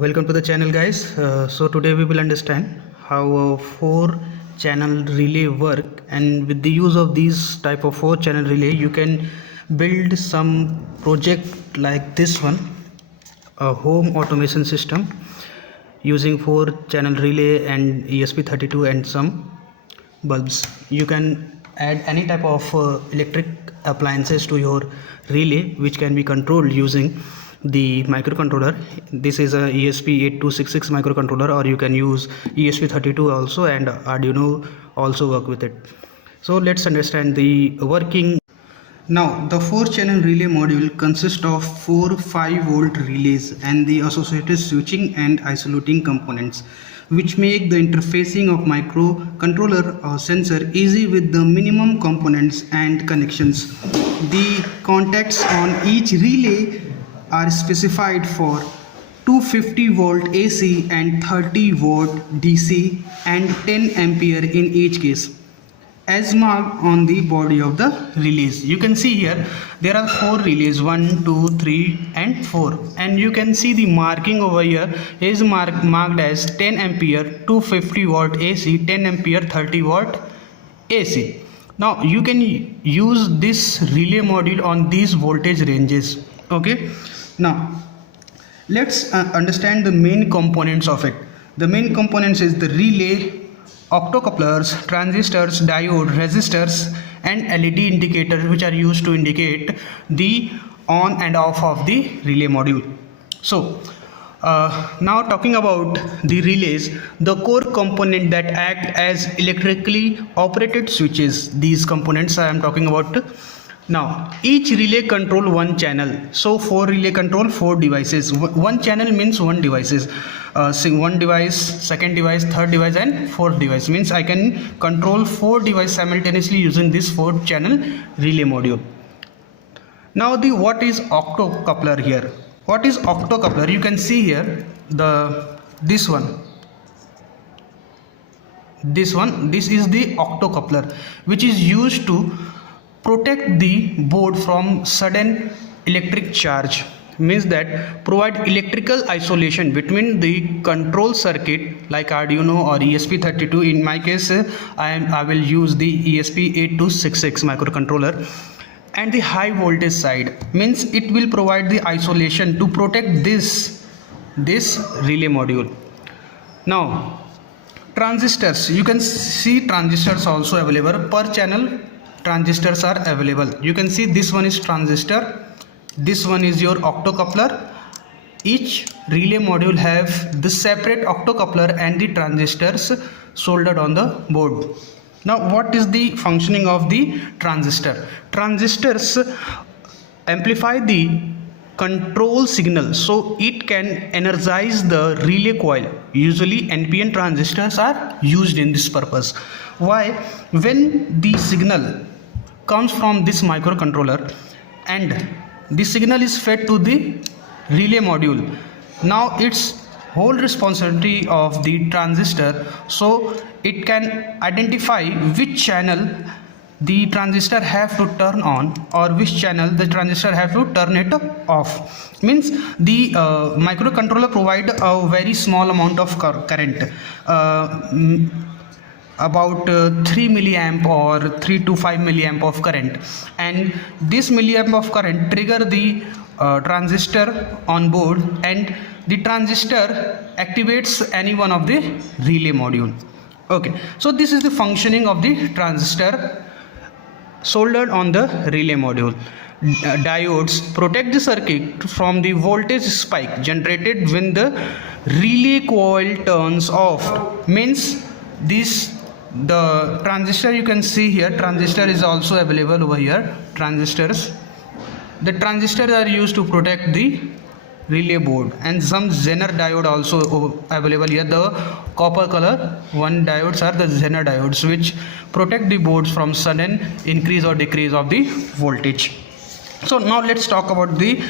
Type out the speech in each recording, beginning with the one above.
Welcome to the channel, guys. So today we will understand how a 4-channel relay work, and with the use of these type of 4-channel relay you can build some project like this one, a home automation system using 4-channel relay and ESP32 and some bulbs. You can add any type of electric appliances to your relay which can be controlled using the microcontroller. This is a ESP8266 microcontroller, or you can use ESP32 also, and Arduino also work with it. So let's understand the working. Now the 4-channel relay module consists of 4 5-volt relays and the associated switching and isolating components, which make the interfacing of microcontroller or sensor easy with the minimum components and connections. The contacts on each relay are specified for 250 volt AC and 30 volt DC and 10 ampere in each case, as marked on the body of the relays. You can see here there are 4 relays, 1, 2, 3 and 4, and you can see the marking over here is marked as 10 ampere, 250 volt AC, 10 ampere, 30 volt AC. Now you can use this relay module on these voltage ranges. Okay, now let's understand the main components of it. The main components is the relay, octocouplers, transistors, diode, resistors and LED indicators, which are used to indicate the on and off of the relay module. So now talking about the relays, the core component that act as electrically operated switches, these components I am talking about. Now each relay control one channel, so 4 relay control 4 devices. One channel means 1 devices. One device, second device, third device and fourth device, means I can control 4 devices simultaneously using this 4-channel relay module. Now what is octocoupler here? What is octocoupler? You can see here this one. This is the octocoupler, which is used to protect the board from sudden electric charge, means that provide electrical isolation between the control circuit like Arduino or ESP32. In my case I will use the ESP8266 microcontroller, and the high voltage side, means it will provide the isolation to protect this relay module. Now transistors, you can see transistors also available. Per channel transistors are available. You can see this one is transistor, this one is your octocoupler. Each relay module have the separate octocoupler and the transistors soldered on the board. Now what is the functioning of the transistor? Transistors amplify the control signal so it can energize the relay coil. Usually NPN transistors are used in this purpose. Why? When the signal comes from this microcontroller and the signal is fed to the relay module, now it's whole responsibility of the transistor, so it can identify which channel the transistor have to turn on or which channel the transistor have to turn it off. Means the microcontroller provide a very small amount of current, about 3 milliamp or 3 to 5 milliamp of current, and this milliamp of current trigger the transistor on board, and the transistor activates any one of the relay module. Okay, so this is the functioning of the transistor soldered on the relay module. Diodes protect the circuit from the voltage spike generated when the relay coil turns off. Means the transistor, you can see here transistor is also available over here. Transistors, the transistors are used to protect the relay board, and some Zener diode also available here. The copper color one diodes are the Zener diodes, which protect the boards from sudden increase or decrease of the voltage. So now let's talk about the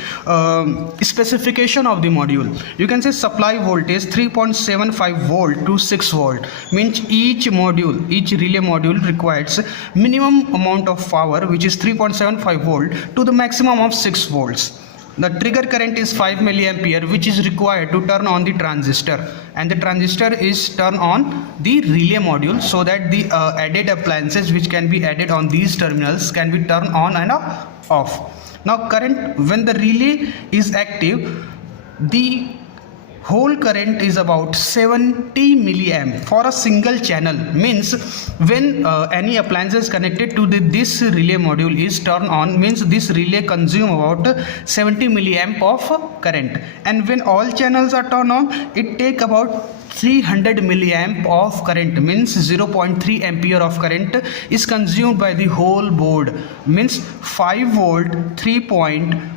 specification of the module. You can say supply voltage 3.75 volt to 6 volt, means each relay module requires minimum amount of power, which is 3.75 volt to the maximum of 6 volts. The trigger current is 5 milliampere, which is required to turn on the transistor, and the transistor is turned on the relay module so that the added appliances which can be added on these terminals can be turned on and off. Now current, when the relay is active, the whole current is about 70 milliamp for a single channel. Means when any appliance is connected to this relay module is turned on, means this relay consume about 70 milliamp of current, and when all channels are turned on, it take about 300 milliamp of current, means 0.3 ampere of current is consumed by the whole board, means 5 volt 0.3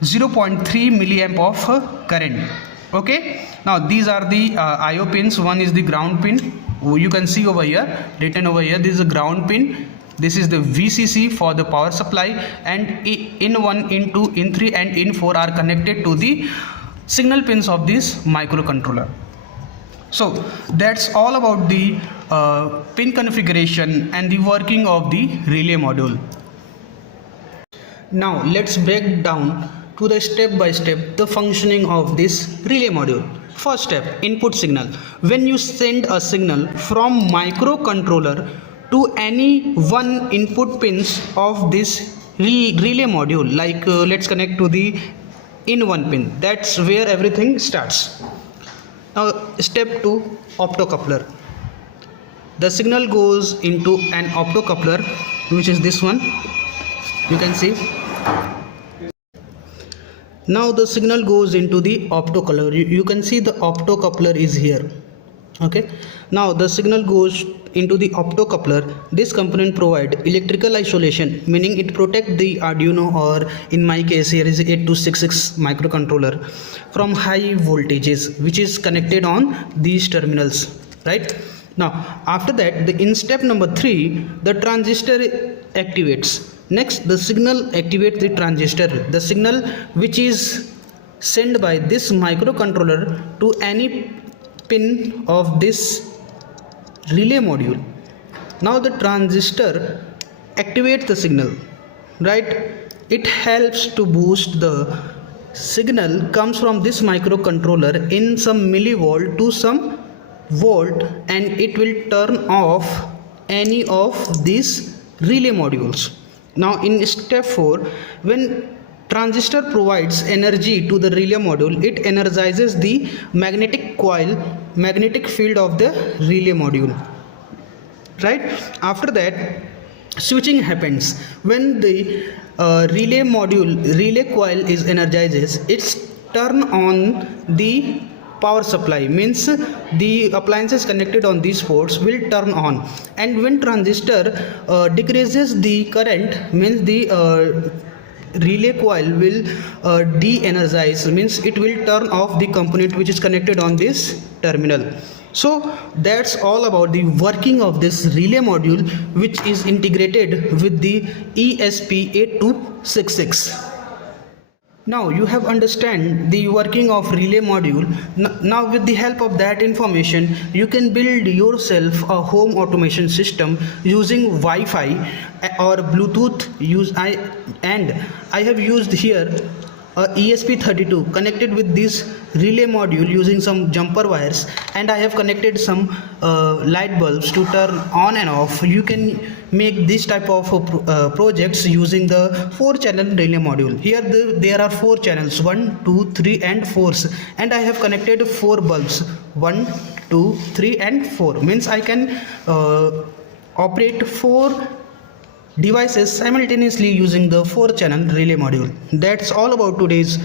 milliamp of current. Okay, now these are the IO pins. One is the ground pin, you can see over here, written over here, this is a ground pin. This is the VCC for the power supply, and in 1, in 2, in 3 and in 4 are connected to the signal pins of this microcontroller. So that's all about the pin configuration and the working of the relay module. Now let's break down to the step by step the functioning of this relay module. First step, input signal. When you send a signal from microcontroller to any one input pins of this relay module, like let's connect to the in one pin, that's where everything starts. Now step 2, optocoupler. The signal goes into an optocoupler, which is this one, you can see. Now the signal goes into the optocoupler. You can see the optocoupler is here. Okay, now the signal goes into the optocoupler. This component provide electrical isolation, meaning it protect the Arduino, or in my case here is 8266 microcontroller, from high voltages which is connected on these terminals, right? Now after that, in step number 3, the transistor activates. Next, the signal activates the transistor, the signal which is sent by this microcontroller to any pin of this relay module. Now the transistor activates the signal, right? It helps to boost the signal comes from this microcontroller in some millivolt to some volt, and it will turn off any of these relay modules. Now in step 4, when transistor provides energy to the relay module, it energizes the magnetic field of the relay module, right? After that, switching happens. When the relay coil is energizes, it's turn on the power supply, means the appliances connected on these ports will turn on, and when transistor decreases the current, means the relay coil will de-energize, means it will turn off the component which is connected on this terminal. So that's all about the working of this relay module, which is integrated with the ESP8266. Now you have understand the working of relay module. Now with the help of that information, you can build yourself a home automation system using Wi-Fi or Bluetooth. I have used here a ESP32 connected with this relay module using some jumper wires, and I have connected some light bulbs to turn on and off. You can make this type of projects using the 4-channel relay module. Here there are 4 channels, 1, 2, 3 and 4, and I have connected 4 bulbs, 1, 2, 3 and 4, means I can operate 4 devices simultaneously using the 4-channel relay module. That's all about today's